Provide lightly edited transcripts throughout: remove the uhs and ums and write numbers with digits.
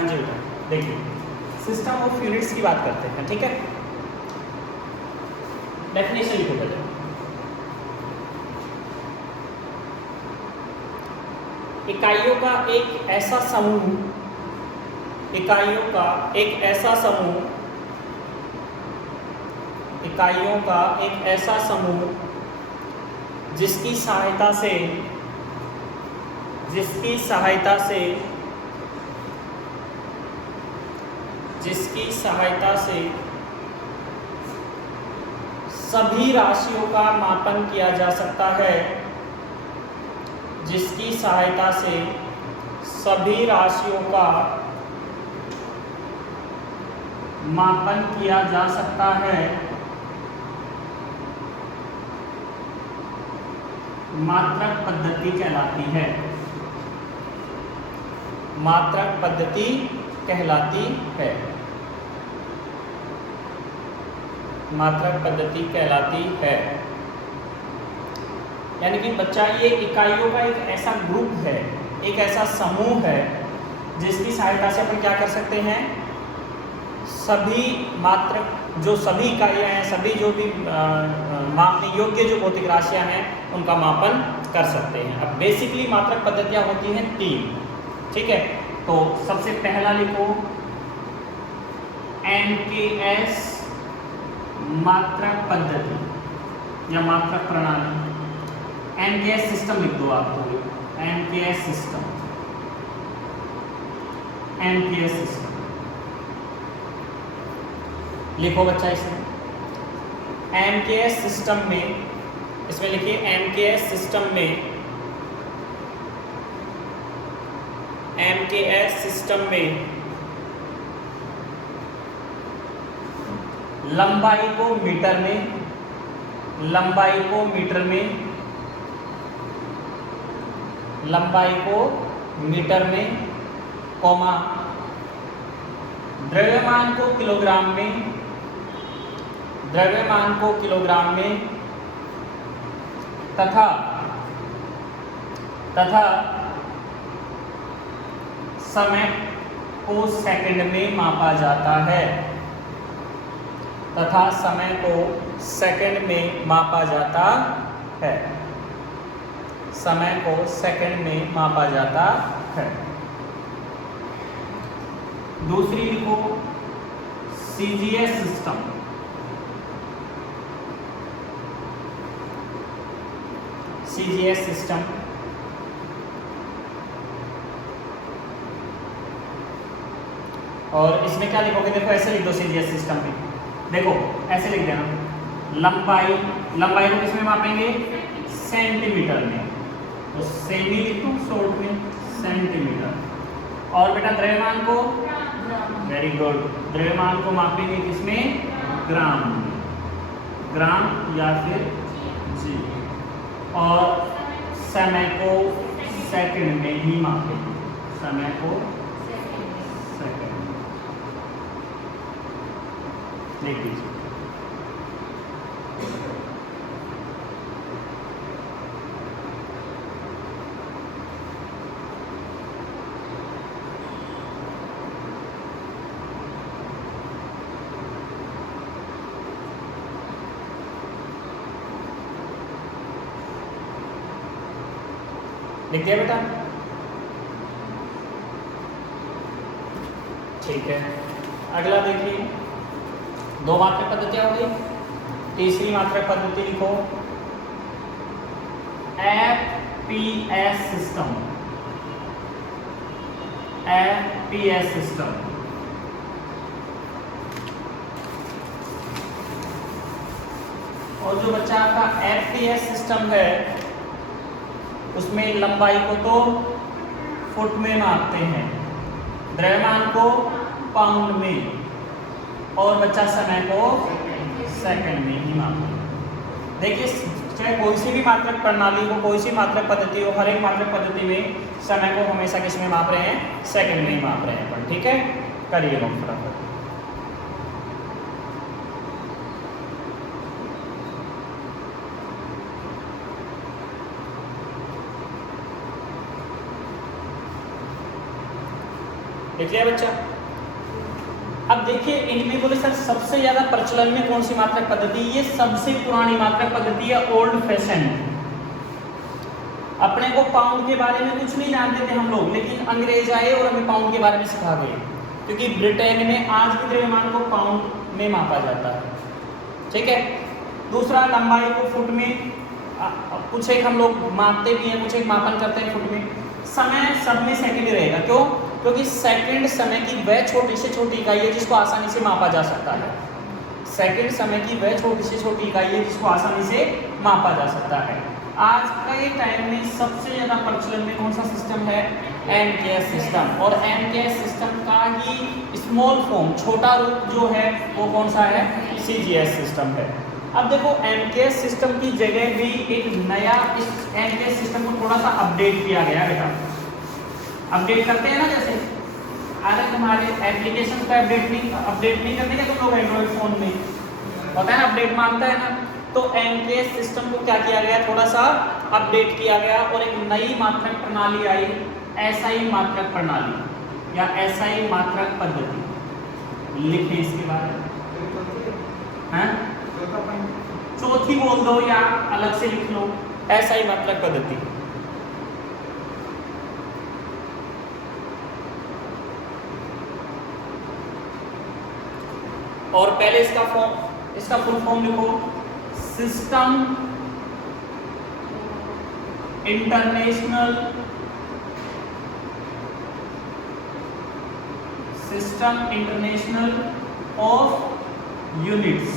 हाँ जी बेटा, देखिए सिस्टम ऑफ यूनिट्स की बात करते हैं, ठीक है। डेफिनेशन लिखो पहले। इकाइयों का एक ऐसा समूह, इकाइयों का एक ऐसा समूह, इकाइयों का एक ऐसा समूह जिसकी सहायता से जिसकी सहायता से सभी राशियों का मापन किया जा सकता है, जिसकी सहायता से सभी राशियों का मापन किया जा सकता है, मात्रक पद्धति कहलाती है। मात्रक पद्धति कहलाती है। मात्रक पद्धति कहलाती है। यानी कि बच्चा ये इकाइयों का एक ऐसा ग्रुप है, एक ऐसा समूह है जिसकी सहायता से अपन क्या कर सकते हैं, सभी मात्रक जो सभी इकाइयाँ हैं, सभी जो भी मापने योग्य जो भौतिक राशियाँ हैं उनका मापन कर सकते हैं। अब बेसिकली मात्रक पद्धतियाँ होती हैं 3, ठीक है। तो सबसे पहला लिखो MKS मात्रक पद्धति या मात्रक प्रणाली। MKS सिस्टम लिख दो आप, तो MKS सिस्टम, MKS सिस्टम लिखो बच्चा। इसमें MKS सिस्टम में, इसमें लिखिए MKS सिस्टम में, MKS सिस्टम में लंबाई को मीटर में, लंबाई को मीटर में, लंबाई को मीटर में, कॉमा द्रव्यमान को किलोग्राम में, द्रव्यमान को किलोग्राम में, तथा समय को सेकंड में मापा जाता है, तथा समय को सेकंड में मापा जाता है, समय को सेकंड में मापा जाता है। दूसरी लिखो CGS सिस्टम। CGS सिस्टम और इसमें क्या लिखोगे, देखो ऐसे लिख दो CGS सिस्टम में, देखो ऐसे लिख देना, लंबाई, लंबाई को किसमें मापेंगे, सेंटीमीटर में, तो सेमी लिख दो शॉर्ट में, सेंटीमीटर। और बेटा द्रव्यमान को, वेरी गुड, द्रव्यमान को मापेंगे किसमें, ग्राम में, ग्राम या फिर जी। और समय को सेकंड में ही मापेंगे, समय को सेकंड में लिख दीजिए। लिख दिया बेटा, ठीक है। अगला देखिए, 2 मात्रक पद्धतियां हो गई। तीसरी मात्रक पद्धति लिखो FPS सिस्टम। FPS सिस्टम और जो बच्चा आपका FPS सिस्टम है उसमें लंबाई को तो फुट में मापते हैं, द्रव्यमान को पाउंड में और बच्चा समय को सेकंड में ही मापते हैं। देखिए चाहे कोई सी भी मात्रक प्रणाली हो, कोई सी मात्रक पद्धति हो, हर एक मात्रक पद्धति में समय को हमेशा किस में माप रहे हैं, सेकंड में ही माप रहे हैं अपन, ठीक है। करिए नोट फटाफट। लिख लिया बच्चा। अब देखिए इनमें बोले सर सबसे ज्यादा प्रचलन में कौन सी मात्रक पद्धति, ये सबसे पुरानी मात्रक पद्धति है, ओल्ड फैशन। अपने को पाउंड के बारे में कुछ नहीं जानते थे हम लोग, लेकिन अंग्रेज आए और हमें पाउंड के बारे में सिखा गए, क्योंकि ब्रिटेन में आज भी द्रव्यमान को पाउंड में मापा जाता है। ठीक है। दूसरा, लंबाई को फुट में, कुछ एक हम लोग मापते भी हैं, कुछ एक मापन करते हैं फुट में। समय सब में सेकंड ही रहेगा, क्यों? क्योंकि सेकंड समय की वह छोटी से छोटी इकाई है जिसको आसानी से मापा जा सकता है। सेकंड समय की वह छोटी से छोटी इकाई है जिसको आसानी से मापा जा सकता है। आज के टाइम में सबसे ज़्यादा प्रचलन में कौन सा सिस्टम है? MKS system. और एमकेएस सिस्टम का ही स्मॉल फॉर्म, छोटा रूप जो है वो कौन सा है? सीजीएस सिस्टम है। अब देखो एमकेएस सिस्टम की जगह भी एक नया, इस एमकेएस सिस्टम को थोड़ा सा अपडेट किया गया बेटा। अपडेट करते हैं ना, जैसे अगर तुम्हारे एप्लीकेशन का अपडेट नहीं करते क्या तुम लोग एंड्रॉइड फ़ोन में, होता है ना अपडेट मांगता है ना, तो एमकेएस सिस्टम को क्या किया गया? थोड़ा सा अपडेट किया गया और एक नई मात्रक प्रणाली आई, एसआई मात्रक प्रणाली या एसआई मात्रक पद्धति। लिखें इसके बारे में, हैं? चौथी बोल दो या अलग से लिख लो, एसआई मात्रक पद्धति। और पहले इसका फुल फॉर्म लिखो, system international of units.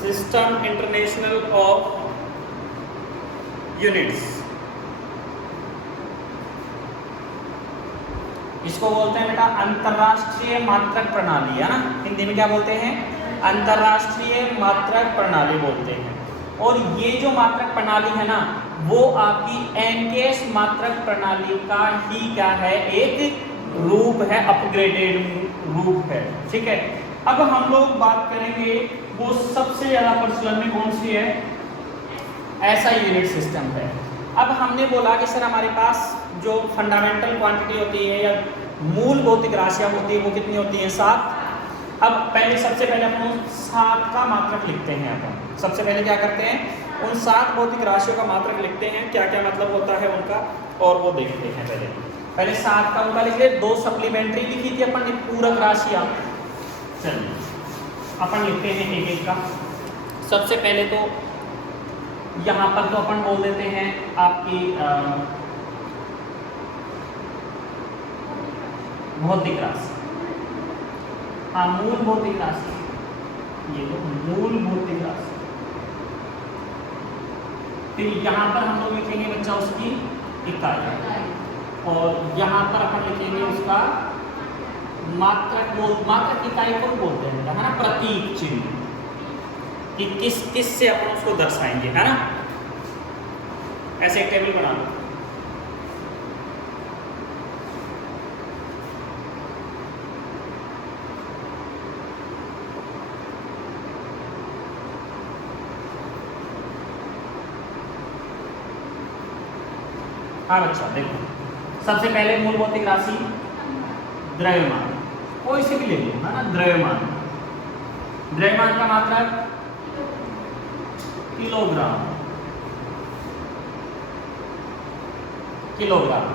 System international of units, इसको बोलते हैं बेटा अंतरराष्ट्रीय मात्रक प्रणाली, है ना। हिंदी में क्या बोलते हैं? अंतरराष्ट्रीय मात्रक प्रणाली बोलते हैं। और ये जो मात्रक प्रणाली है ना, वो आपकी एमकेएस मात्रक प्रणाली का ही क्या है? एक रूप है, अपग्रेडेड रूप है। ठीक है। अब हम लोग बात करेंगे वो सबसे ज्यादा प्रचलन में कौन सी है? एसआई यूनिट सिस्टम है। अब हमने बोला कि सर हमारे पास जो फंडामेंटल क्वांटिटी होती है या मूल भौतिक राशियां होती है वो कितनी होती है? 7। अब सबसे पहले अपन 7 का मात्रक लिखते हैं। अपन सबसे पहले क्या करते हैं? उन 7 भौतिक राशियों का मात्रक लिखते हैं, क्या क्या मतलब होता है उनका, और वो देखते हैं। पहले 7 का उनका लिख ले। 2 सप्लीमेंट्री लिखी थी अपन ने, पूरक राशियां। चलिए अपन लिखते हैं एक एक का। सबसे पहले तो यहाँ पर तो अपन बोल देते हैं आपकी भौतिक राशि, हाँ मूल भौतिक राशि, ये तो मूल भौतिक राशि। फिर यहाँ पर हम लोग लिखेंगे बच्चा उसकी इकाई, और यहाँ पर अपन लिखेंगे उसका मात्रक इकाई को बोलते हैं, है ना, प्रतीक चिन्ह, कि किस से अपन उसको दर्शाएंगे, है ना। ऐसे एक टेबल बना लो। हाँ बच्चा देखो, सबसे पहले मूल भौतिक राशि द्रव्यमान, कोई से भी ले लो, है ना। द्रव्यमान का मात्रक किलोग्राम,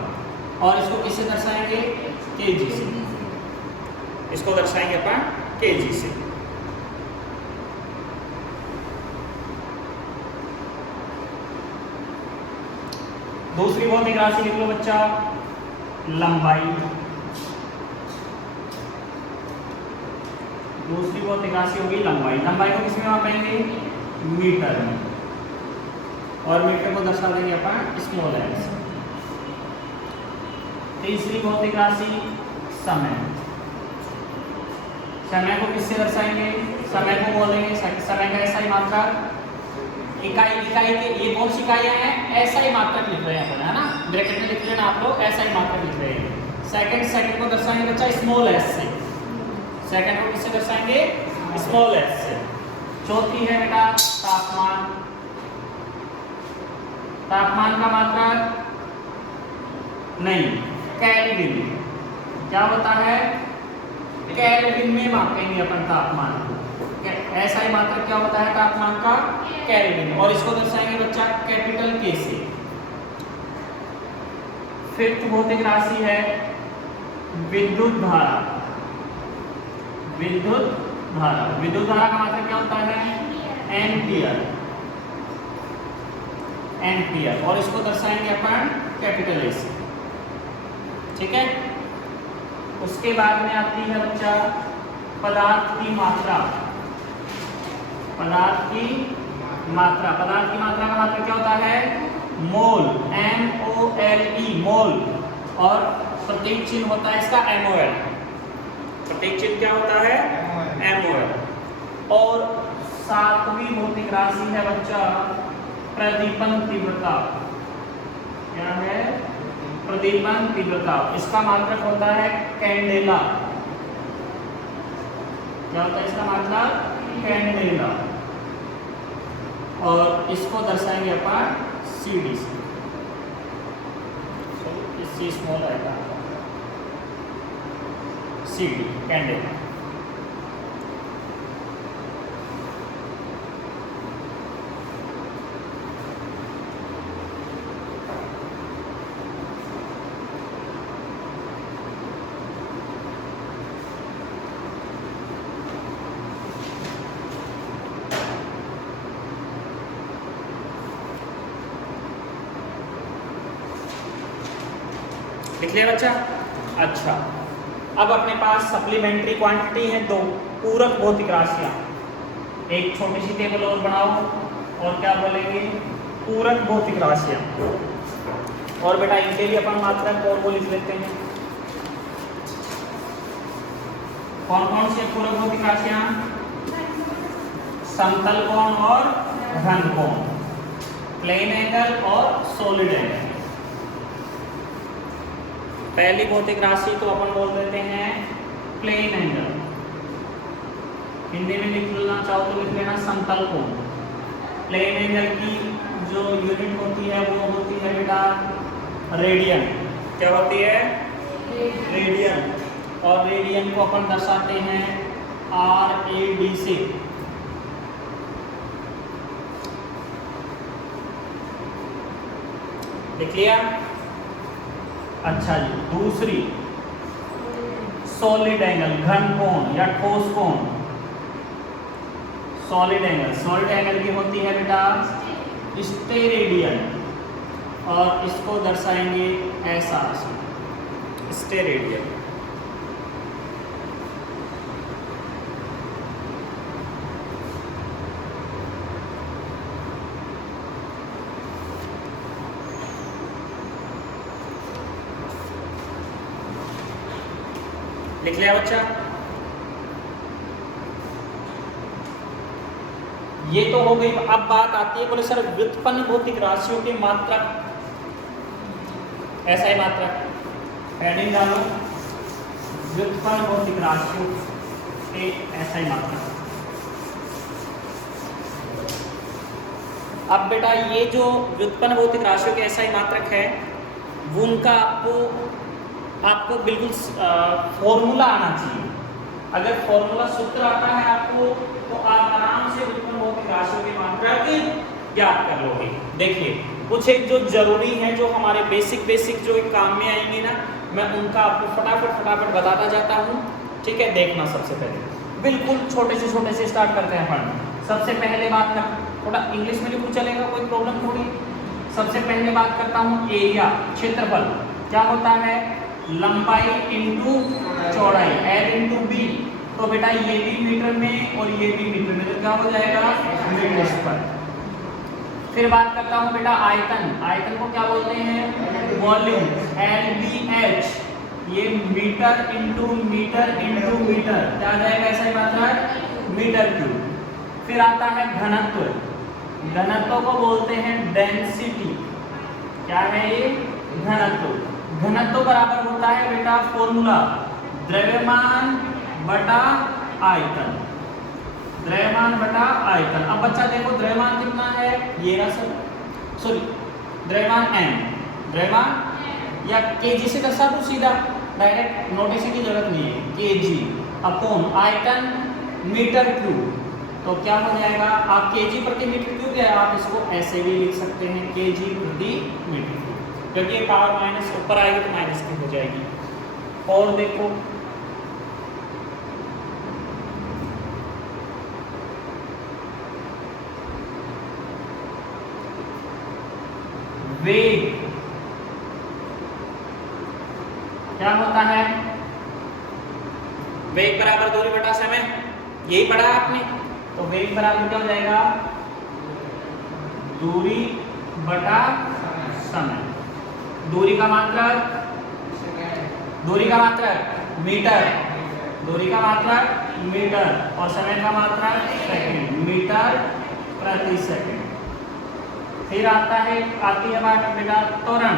और इसको किससे दर्शाएंगे? केजी से। इसको दर्शाएंगे अपन केजी से। दूसरी भौतिक राशि लिख लो बच्चा, लंबाई। दूसरी भौतिक राशि होगी लंबाई। लंबाई को किसमें मापेंगे? मीटर में, और मीटर को दर्शा देंगे अपन स्मॉल एल। तीसरी भौतिक राशि समय। समय को किससे दर्शाएंगे? समय को बोलेंगे समय का एसआई मात्रक, इकाई के, ये कौन सी इकाइयां हैं? एसआई मात्रक लिख रहे हैं, है ना, ब्रैकेट में लिख लेना आप लोग, एसआई मात्रक लिख रहे हैं। सेकंड को दर्शाएंगे बच्चा स्मॉल एस से। सेकंड को किससे दर्शाएंगे? स्मॉल एस से। चौथी है बेटा तापमान। तापमान का मात्रक नहीं, केल्विन। क्या होता है? केल्विन में मापेंगे अपन तापमान को। ऐसा ही मात्रक क्या होता है तापमान का? केल्विन। और इसको दर्शाएंगे बच्चा कैपिटल के से। फिफ्थ भौतिक राशि है विद्युत धारा। विद्युत धारा, विद्युत धारा का मात्रक क्या होता है? एम्पियर। एम्पियर। और इसको दर्शाएंगे अपन कैपिटल ए से। ठीक है। उसके बाद में आती है बच्चा पदार्थ की मात्रा। पदार्थ की मात्रा, पदार्थ की मात्रा का मात्रक क्या होता है? मोल, MOLE, मोल। और प्रतीक चिन्ह होता है इसका MOL। प्रतीक चिन्ह क्या होता है? MOL। और सातवीं भौतिक राशि है बच्चा प्रदीपन तीव्रता। क्या है? प्रदीपन तीव्रता। इसका मात्रक होता है कैंडेला। क्या होता है इसका मात्रक? कैंडेला। और इसको दर्शाएंगे अपन CD से। C स्मॉल आएगा, CD कैंडेला। लिख लिया बच्चा? अच्छा, अब अपने पास सप्लीमेंट्री क्वांटिटी है दो, पूरक भौतिक राशियां। एक छोटी सी टेबल और बनाओ, और क्या बोलेंगे? पूरक भौतिक राशियां। और बेटा इनके लिए अपन मात्रक और वो लिख लेते हैं। कौन कौन सी पूरक भौतिक राशियां? समतल कोण और घन कोण, प्लेन एंगल और सॉलिड एंगल। पहली भौतिक राशि तो अपन बोल देते हैं प्लेन एंगल। हिंदी में लिखना चाहो तो लिख लेना समतल कोण। प्लेन एंगल की जो यूनिट होती है वो होती है बेटा रेडियन। क्या होती है? रेडियन। और रेडियन को अपन दर्शाते हैं RAD से। लिख लिया? अच्छा जी, दूसरी सॉलिड एंगल, घन कोण या ठोस कोण। सॉलिड एंगल, सॉलिड एंगल की होती है बेटा स्टेरेडियन। और इसको दर्शाएंगे ऐसा स्टेरेडियन। लिख लिया बच्चा? ये तो हो गई। अब बात आती है, बोले सर व्युत्पन्न भौतिक राशियों के मात्रक। ऐसा ही मात्रक हेडिंग डालो, व्युत्पन्न भौतिक राशियों के ऐसा ही मात्रक। अब बेटा ये जो व्युत्पन्न भौतिक राशियों के ऐसा ही मात्रक है, वो उनका आपको बिल्कुल फॉर्मूला आना चाहिए। अगर फॉर्मूला सूत्र आता है आपको तो आप आराम से व्युत्पन्न भौतिक राशियों के मात्रक ज्ञात कर लोगे। देखिए कुछ एक जो जरूरी है, जो हमारे बेसिक जो काम में आएंगे ना, मैं उनका आपको फटाफट बताता जाता हूँ। ठीक है, देखना। सबसे पहले बिल्कुल छोटे से स्टार्ट करते हैं पढ़ना। सबसे पहले बात कर, थोड़ा इंग्लिश में लिखूं चलेगा, कोई प्रॉब्लम थोड़ी। सबसे पहले बात करता हूँ एरिया, क्षेत्रफल। क्या होता है? लंबाई इंटू चौड़ाई, L इंटू B। तो बेटा ये भी मीटर में और ये भी मीटर में, तो क्या हो जाएगा? Meter square. फिर बात करता हूँ बेटा आयतन। आयतन को क्या बोलते हैं? Volume, LBH। ये meter into meter into meter, क्या आ जाएगा? ऐसा ही मात्रा मीटर क्यूब। फिर आता है घनत्व। घनत्व को बोलते हैं डेंसिटी। क्या है ये? घनत्व। घनत्व बराबर होता है बेटा फॉर्मूला द्रव्यमान बटा आयतन। द्रव्यमान बटा आयतन। अब बच्चा देखो द्रव्यमान कितना है? ये रहा सर, सॉरी द्रव्यमान m, द्रव्यमान या kg से दर्शा दो सीधा, डायरेक्ट नोटेशन की जरूरत नहीं है, kg अपॉन आयतन मीटर क्यूब। तो क्या हो जाएगा, आप kg प्रति मीटर क्यूब है, आप इसको ऐसे भी लिख सकते हैं kg प्रति मीटर क्यूब, क्योंकि ये पावर माइनस ऊपर आएगी तो माइनस की हो जाएगी। और देखो वेग क्या होता है, वेग बराबर दूरी बटा समय, यही पढ़ा आपने। तो वेग बराबर क्या हो जाएगा, दूरी बटा समय। दूरी का मात्रक, दूरी का मात्रक मीटर, दूरी का मात्रक मीटर और समय का मात्रक सेकंड, मीटर प्रति सेकंड। फिर आती है बात बेटा त्वरण।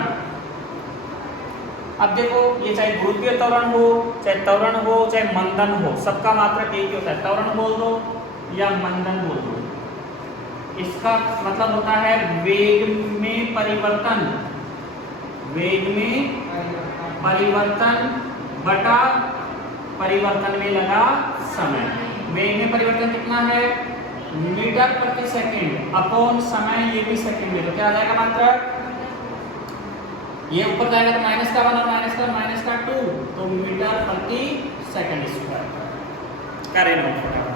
अब देखो ये चाहे गुरुत्वीय त्वरण हो, चाहे मंदन हो, सबका मात्रक एक ही होता है, त्वरण बोल दो या मंदन बोल दो। इसका मतलब होता है वेग में परिवर्तन, वेग में परिवर्तन बटा परिवर्तन में लगा समय। वेग में परिवर्तन कितना है, मीटर प्रति सेकंड अपॉन समय, ये भी सेकंड में, तो क्या आ जाएगा मात्रक, ये ऊपर जाएगा तो माइनस का 1 और माइनस का 2, तो मीटर प्रति सेकंड स्क्वायर। करें नोट फटाफट।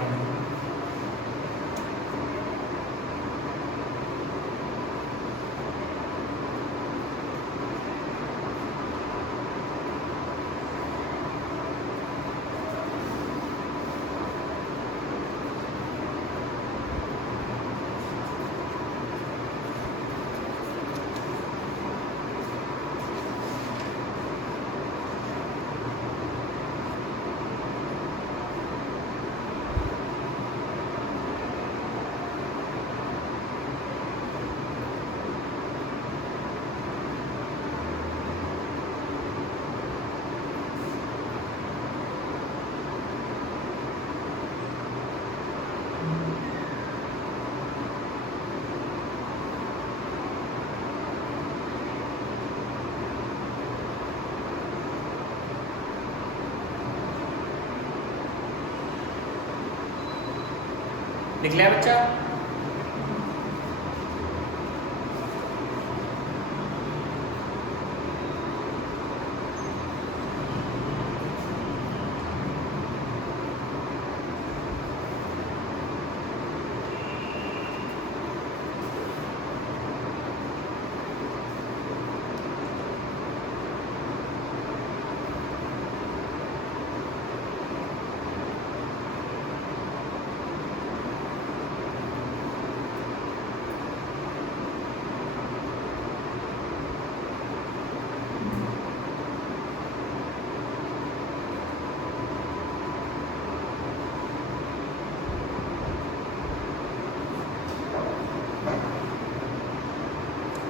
लिख लिया बच्चा?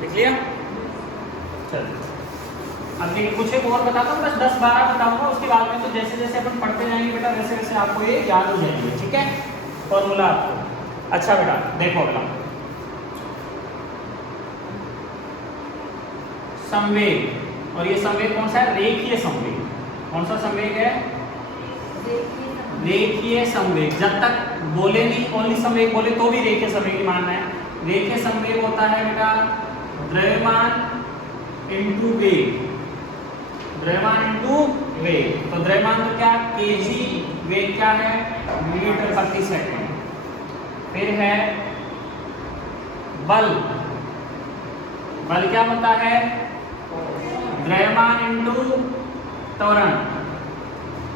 लिख लिया? चलो अब देखिए कुछ एक और बताता हूँ, बस 10-12 बताऊंगा, उसके बाद में तो जैसे जैसे अपन पढ़ते जाएंगे बेटा वैसे वैसे आपको ये याद हो जाएंगे, ठीक है, फॉर्मूला आपको। अच्छा बेटा देखो अगला, संवेग, और ये संवेग कौन सा है, रेखीय संवेग। कौन सा संवेग है, रेखीय संवेग। जब तक बोले नहीं ओनली संवेग बोले तो भी रेखीय संवेग मानना है। रेखीय संवेग होता है बेटा द्रव्यमान इनटू वेग, द्रव्यमान इनटू वेग। तो द्रव्यमान तो क्या, केजी, वेग क्या है, मीटर प्रति सेकंड। फिर है बल, बल क्या होता है, द्रव्यमान इनटू त्वरण,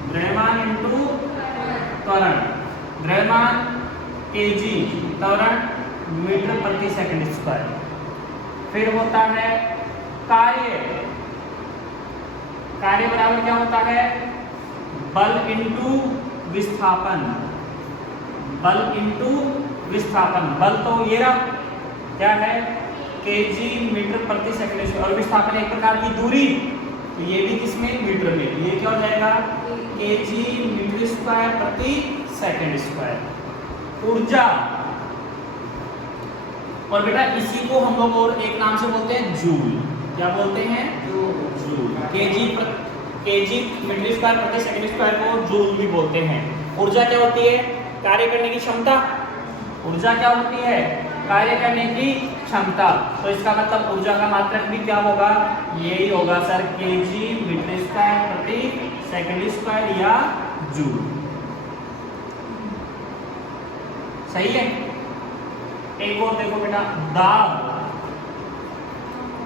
द्रव्यमान इनटू त्वरण, द्रव्यमान केजी, त्वरण मीटर प्रति सेकंड स्क्वायर। फिर होता है कार्य, कार्य बराबर क्या होता है, बल इंटू विस्थापन, बल इंटू विस्थापन। बल तो ये रहा क्या है, केजी मीटर प्रति सेकंड स्क्वायर, और विस्थापन एक प्रकार की दूरी, तो ये भी किसमें, मीटर में, ये क्या हो जाएगा, केजी मीटर स्क्वायर प्रति सेकंड स्क्वायर। ऊर्जा, और बेटा इसी को हम लोग और एक नाम से बोलते हैं जूल। क्या बोलते हैं? जूल। केजी मीटर स्क्वायर प्रति सेकंड स्क्वायर को जूल भी बोलते हैं। ऊर्जा क्या होती है? कार्य करने की क्षमता। ऊर्जा क्या होती है? कार्य करने की क्षमता। तो इसका मतलब ऊर्जा का मात्रक भी क्या होगा? यही होगा सर, केजी मीटर स्क्वायर प्रति सेकंड स्क्वायर या जूल। सही है। एक और देखो बेटा, दाब।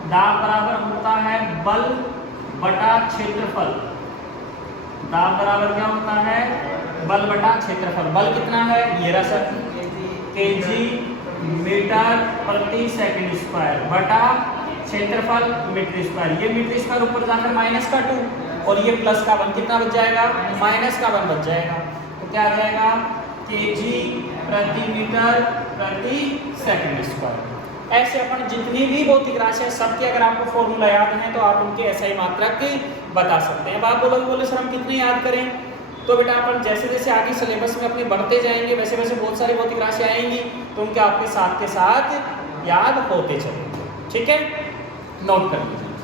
दाब बराबर होता है बल बटा क्षेत्रफल। दाब बराबर क्या होता है? बल बटा क्षेत्रफल। बल कितना है? ये रहा सर, केजी मीटर प्रति सेकंड स्क्वायर बटा क्षेत्रफल मीटर स्क्वायर। ये मीटर स्क्वायर ऊपर जाकर माइनस का 2 और ये प्लस का 1 कितना बच जाएगा? माइनस का 1 बच जाएगा। तो क्या आ जाएगा? केजी प्रति मीटर प्रति सेकंड स्क्वायर। ऐसे अपन जितनी भी भौतिक राशि है सबके अगर आपको फॉर्मूला याद है तो आप उनके ऐसा ही मात्रक बता सकते हैं। अब आप बोले सर हम कितने याद करें? तो बेटा अपन जैसे जैसे आगे सिलेबस में अपने बढ़ते जाएंगे वैसे वैसे बहुत सारी भौतिक राशि आएंगी तो उनके आपके साथ के साथ याद होते चलेंगे। ठीक है, नोट कर लीजिए।